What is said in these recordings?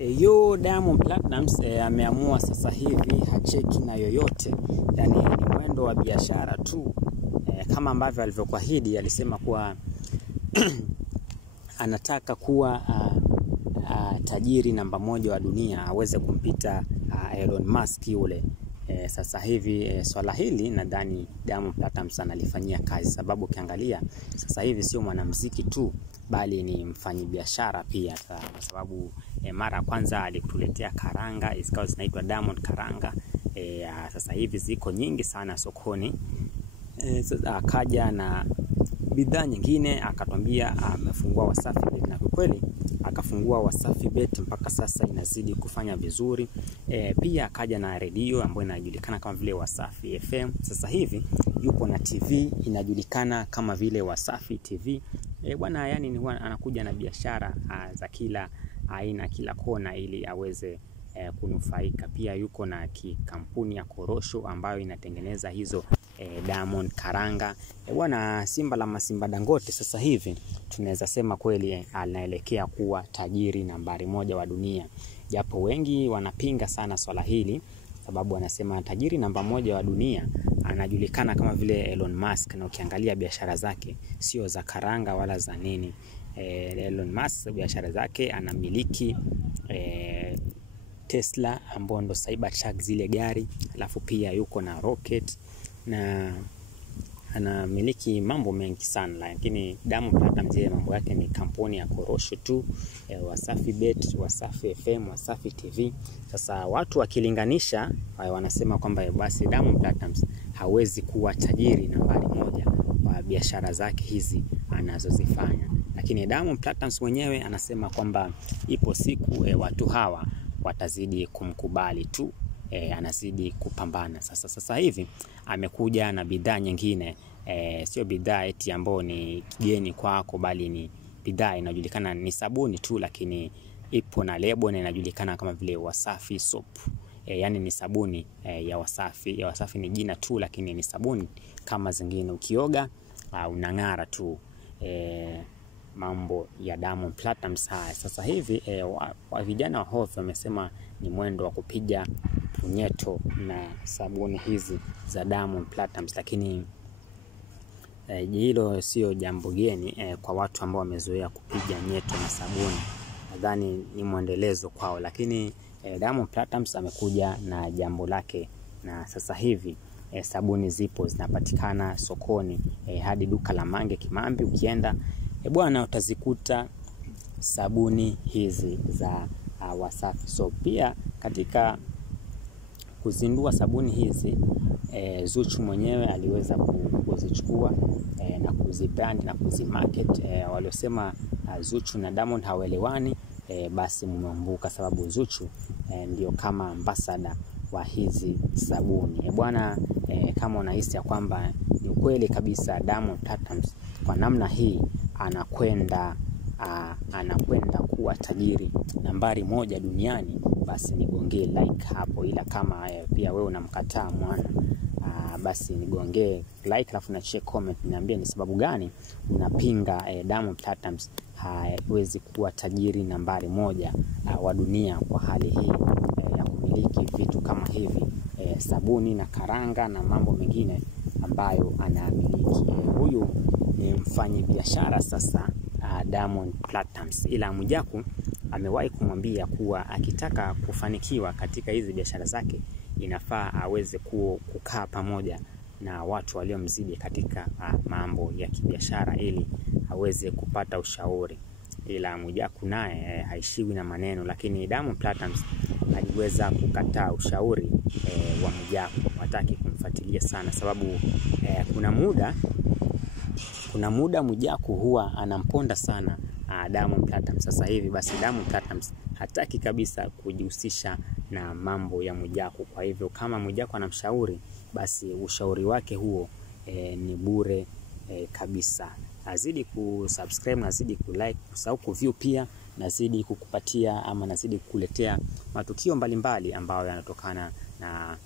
Yo Diamond Platnumz ameamua sasa hivi hacheki na yoyote, yani ni mwendo wa biashara tu, kama ambavyo alivyokuahidi. Alisema kuwa anataka kuwa tajiri namba 1 wa dunia, aweze kumpita Elon Musk yule. Sasa hivi swala hili nadhani Diamond Platnumz analifanyia kazi, sababu ukiangalia sasa hivi sio mwanamuziki tu bali ni mfanyabiashara pia, kwa sababu mara kwanza alituletea karanga zikawa zinaitwa Diamond karanga. Sasa hivi ziko nyingi sana sokoni. Akaja na bidhaa nyingine akatwambia amefungua Wasafi Bet, na kweli akafungua Wasafi Bet mpaka sasa inazidi kufanya vizuri. Pia akaja na redio ambayo inajulikana kama vile Wasafi FM. Sasa hivi yupo na TV inajulikana kama vile Wasafi TV. Bwana, yani ni anakuja na biashara za kila aina, kila kona, ili aweze kunufaika. Pia yuko na kampuni ya korosho ambayo inatengeneza hizo Diamond karanga. Bwana, Simba la Masimba Dangote sasa hivi tunaweza sema kweli anaelekea kuwa tajiri nambari 1 wa dunia, japo wengi wanapinga sana swala hili, sababu wanasema tajiri namba 1 wa dunia anajulikana kama vile Elon Musk, na ukiangalia biashara zake sio za karanga wala za nini. Elon Musk biashara zake anamiliki Tesla ambayo ndo Cybertruck zile gari, alafu pia yuko na rocket na anamiliki mambo mengi sana. Lakini Diamond Platnumz mambo yake ni kampuni ya korosho tu, Wasafi Bet, Wasafi FM, Wasafi TV. Sasa watu wakilinganisha wanasema kwamba basi Diamond Platnumz hawezi kuwa tajiri nambari 1 wa biashara zake hizi anazozifanya. Lakini Diamond Platnumz mwenyewe anasema kwamba ipo siku watu hawa watazidi kumkubali tu, anazidi kupambana. Sasa hivi amekuja na bidhaa nyingine, sio bidhaa eti ambayo ni kigeni kwako, bali ni bidhaa inajulikana ni sabuni tu, lakini ipo na lebo na inajulikana kama vile Wasafi Soap. Yani ni sabuni ya Wasafi. Ya Wasafi ni jina tu, lakini ni sabuni kama zingine, ukioga unang'ara tu. Mambo ya Diamond Platnumz haya. Sasa hivi vijana wa Hofu wamesema ni mwendo wa kupiga punyeto na sabuni hizi za Diamond Platnumz, lakini hilo sio jambo geni kwa watu ambao wamezoea kupiga nyeto na sabuni. Nadhani ni mwendelezo kwao, lakini Diamond Platnumz amekuja na jambo lake, na sasa hivi sabuni zipo zinapatikana sokoni, hadi duka la Mange Kimambi ukienda bwana utazikuta sabuni hizi za Wasafi. So pia katika kuzindua sabuni hizi Zuchu mwenyewe aliweza kuzichukua na kuzibrand na kuzimarket. Waliosema Zuchu na Diamond hawelewani, basi mmeumbuka, sababu Zuchu ndio kama ambassador wa hizi sabuni. Bwana, kama unahisi ya kwamba ni kweli kabisa Diamond Platnumz kwa namna hii anakwenda kuwa tajiri nambari 1 duniani, basi nigongee like hapo. Ila kama pia wewe unamkataa mwana, basi nigongee like, alafu na check comment niambie ni sababu gani unapinga Diamond Platnumz hawezi kuwa tajiri nambari 1 wa dunia kwa hali hii ya kumiliki vitu kama hivi, sabuni na karanga na mambo mengine ambayo anamiliki. Huyu ni mfanyi biashara sasa Diamond Platnumz, ila Mwijaku amewahi kumwambia kuwa akitaka kufanikiwa katika hizi biashara zake inafaa aweze kukaa pamoja na watu waliomzidi katika mambo ya kibiashara ili aweze kupata ushauri. Ila Mwijaku naye haishiwi na maneno, lakini Diamond Platnumz aliweza kukataa ushauri wa Mwijaku. Hataki kumfuatilia sana, sababu kuna muda Mwijaku huwa anamponda sana Diamond Platnumz. Sasa hivi basi Diamond Platnumz hataki kabisa kujihusisha na mambo ya Mwijaku. Kwa hivyo kama Mwijaku anamshauri, basi ushauri wake huo ni bure kabisa. Nazidi kusubscribe, nazidi kulike, usahau kuview pia, nazidi kukupatia ama nazidi kukuletea matukio mbalimbali ambayo yanatokana na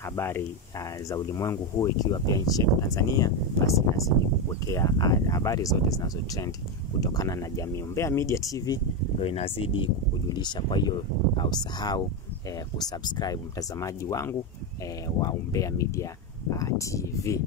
habari za ulimwengu huu, ikiwa pia nchi ya Tanzania, basi nazidi kukuwekea habari zote zinazo trend kutokana na jamii. Umbea Media TV ndio inazidi kukujulisha. Kwa hiyo usahau kusubscribe, mtazamaji wangu wa Umbea Media TV.